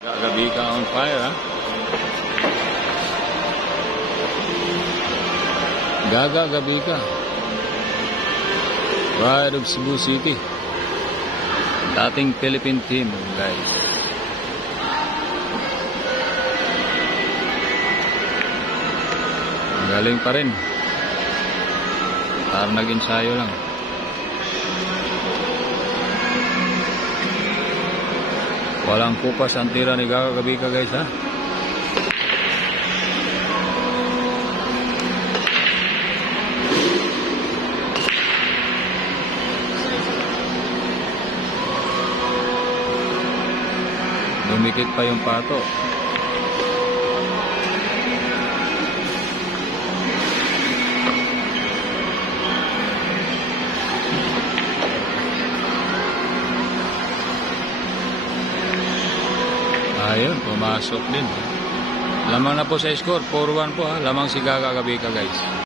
Gabi ka on fire, ha? Gabi ka. Pride of Cebu City. Dating Philippine team, guys. Galing pa rin. Parang nag-ensayo lang. Walang kupas ang tira ni Gabi ka, guys, ha? Dumikit pa yung pato. Ayun, pumasok din. Lamang na po sa score, 4-1 po, ha. Lamang si Gabi ka, guys.